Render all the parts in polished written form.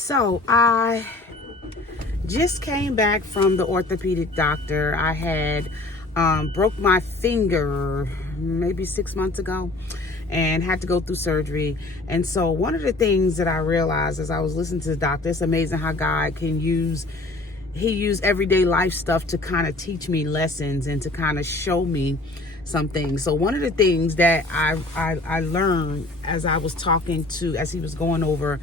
So I just came back from the orthopedic doctor. I had broke my finger maybe 6 months ago and had to go through surgery. And so one of the things that I realized as I was listening to the doctor, it's amazing how God can use everyday life stuff to kind of teach me lessons and to kind of show me some things. So one of the things that I learned as he was going over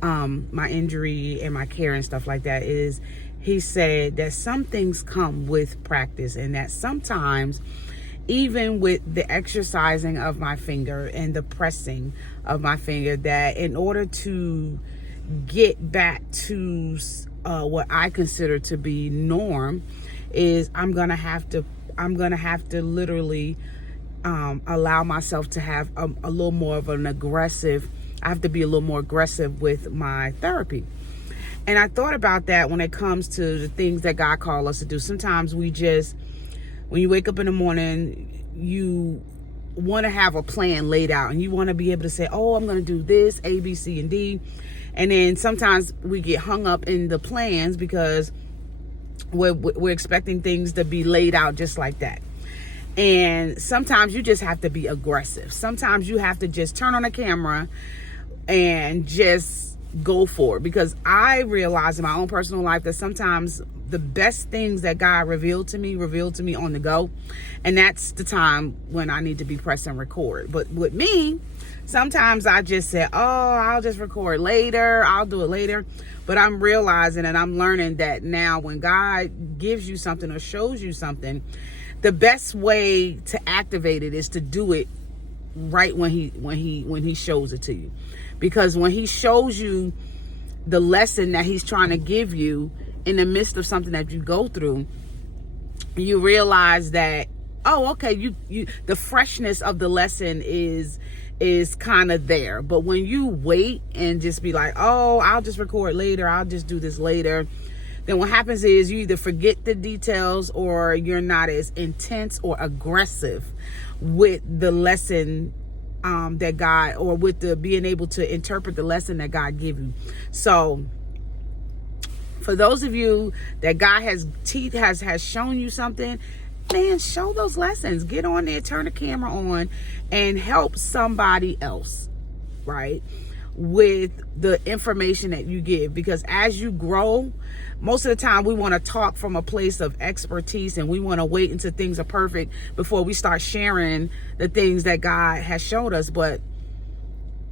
my injury and my care and stuff like that is he said that some things come with practice, and that sometimes even with the exercising of my finger and the pressing of my finger, that in order to get back to what I consider to be norm is I'm gonna have to literally allow myself to have a little more of an aggressive. I have to be a little more aggressive with my therapy. And I thought about that when it comes to the things that God called us to do. Sometimes when you wake up in the morning, you want to have a plan laid out and you want to be able to say, oh, I'm going to do this, A, B, C, and D. And then sometimes we get hung up in the plans because we're expecting things to be laid out just like that. And sometimes you just have to be aggressive. Sometimes you have to just turn on the camera and just go for it. Because I realize in my own personal life that sometimes the best things that God revealed to me on the go. And that's the time when I need to be press and record. But with me, sometimes I just say, oh, I'll just record later. I'll do it later. But I'm realizing and I'm learning that now when God gives you something or shows you something, the best way to activate it is to do it right when he shows it to you. Because when he shows you the lesson that he's trying to give you in the midst of something that you go through, you realize that, oh, okay, the freshness of the lesson is kind of there. But when you wait and just be like, oh, I'll just record later, I'll just do this later, then what happens is you either forget the details or you're not as intense or aggressive with the lesson that God, or with the being able to interpret the lesson that God give you. So for those of you that God has shown you something, man, show those lessons. Get on there, turn the camera on, and help somebody else, right, with the information that you give. Because as you grow, most of the time we want to talk from a place of expertise and we want to wait until things are perfect before we start sharing the things that God has showed us. But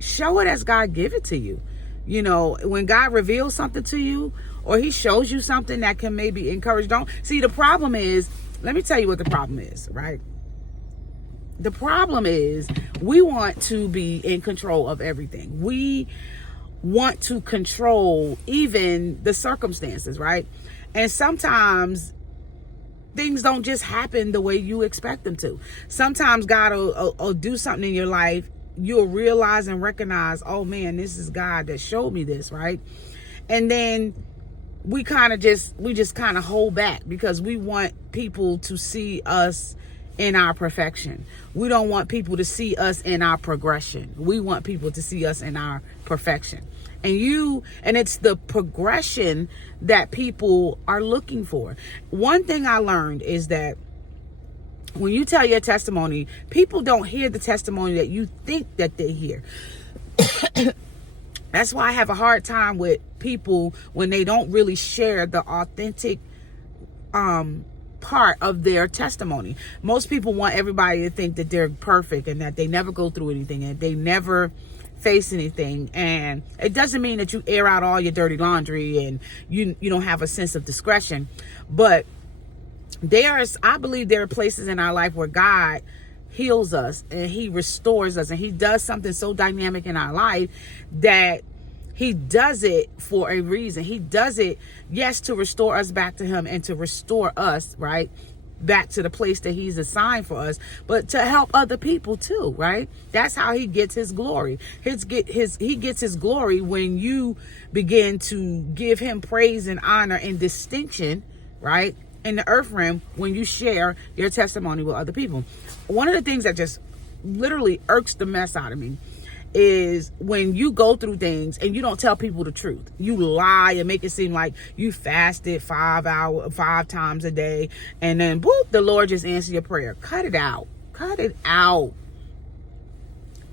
show it as God give it to you. You know, when God reveals something to you or he shows you something that can maybe encourage, the problem is, let me tell you what the problem is, right? The problem is we want to be in control of everything. We want to control even the circumstances, right? And sometimes things don't just happen the way you expect them to. Sometimes God will do something in your life. You'll realize and recognize, oh man, this is God that showed me this, right? And then we just kind of hold back because we want people to see us in our perfection. We don't want people to see us in our progression. We want people to see us in our perfection. And it's the progression that people are looking for. One thing I learned is that when you tell your testimony, people don't hear the testimony that you think that they hear. That's why I have a hard time with people when they don't really share the authentic part of their testimony. Most people want everybody to think that they're perfect and that they never go through anything and they never face anything. And it doesn't mean that you air out all your dirty laundry and you don't have a sense of discretion. But I believe there are places in our life where God heals us and he restores us and he does something so dynamic in our life that he does it for a reason. He does it, yes, to restore us back to him and to restore us, right, back to the place that he's assigned for us, but to help other people too, right? That's how he gets his glory. He gets his glory when you begin to give him praise and honor and distinction, right, in the earth realm when you share your testimony with other people. One of the things that just literally irks the mess out of me is when you go through things and you don't tell people the truth. You lie and make it seem like you fasted 5 times a day, and then boop, the Lord just answered your prayer. Cut it out. Cut it out.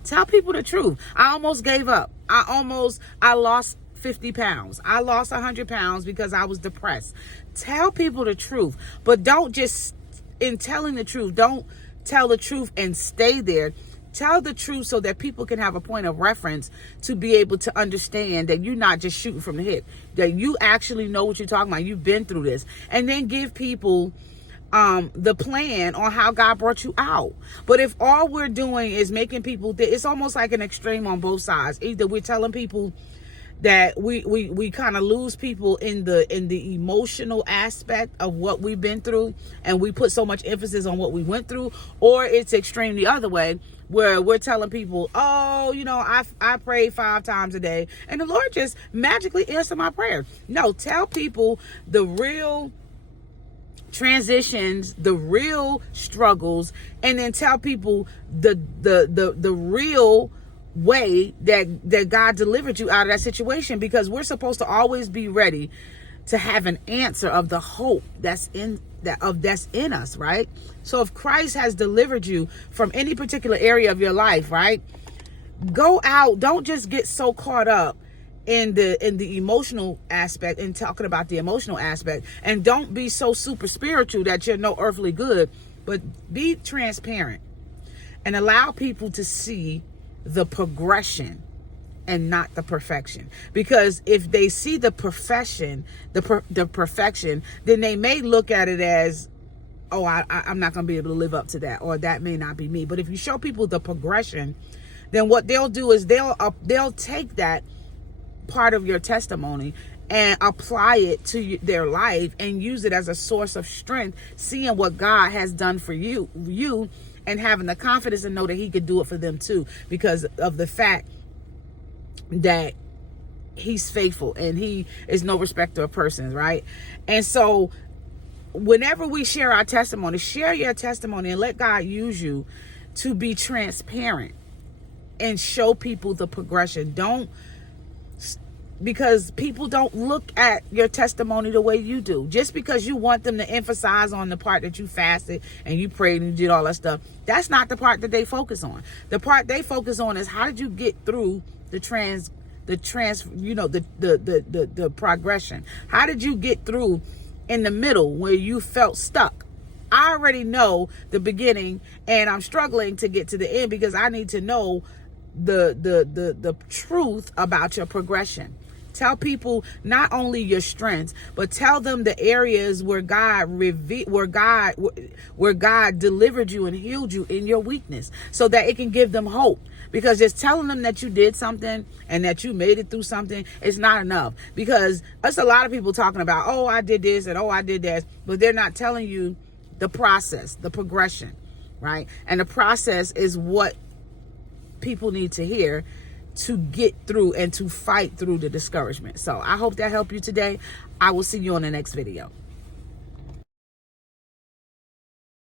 Tell people the truth. I almost gave up. I lost 50 pounds. I lost 100 pounds because I was depressed. Tell people the truth, but don't just, in telling the truth, don't tell the truth and stay there. Tell the truth so that people can have a point of reference to be able to understand that you're not just shooting from the hip, that you actually know what you're talking about. You've been through this, and then give people the plan on how God brought you out. But if all we're doing is making people, it's almost like an extreme on both sides. Either we're telling people that we kind of lose people in the emotional aspect of what we've been through, and we put so much emphasis on what we went through, or it's extreme the other way, where we're telling people, oh, I pray 5 times a day and the Lord just magically answered my prayer. No, tell people the real transitions, the real struggles, and then tell people the real way that God delivered you out of that situation, because we're supposed to always be ready to have an answer of the hope that's in us, right? So if Christ has delivered you from any particular area of your life, right, go out. Don't just get so caught up in the emotional aspect and talking about the emotional aspect, and don't be so super spiritual that you're no earthly good, but be transparent and allow people to see the progression and not the perfection. Because if they see the perfection, the perfection, then they may look at it as, oh, I'm not going to be able to live up to that, or that may not be me. But if you show people the progression, then what they'll do is they'll take that part of your testimony and apply it to their life and use it as a source of strength, seeing what God has done for you, and having the confidence to know that he could do it for them too, because of the fact that he's faithful and he is no respecter of persons, right? And so whenever we share our testimony, share your testimony and let God use you to be transparent and show people the progression. Because people don't look at your testimony the way you do. Just because you want them to emphasize on the part that you fasted and you prayed and you did all that stuff, that's not the part that they focus on. The part they focus on is, how did you get through the progression? How did you get through in the middle where you felt stuck? I already know the beginning, and I'm struggling to get to the end because I need to know the truth about your progression. Tell people not only your strengths, but tell them the areas where God delivered you and healed you in your weakness, so that it can give them hope. Because just telling them that you did something and that you made it through something is not enough. Because there's a lot of people talking about, oh, I did this and oh, I did that, but they're not telling you the process, the progression, right? And the process is what people need to hear to get through and to fight through the discouragement. So I hope that helped you today. I will see you on the next video.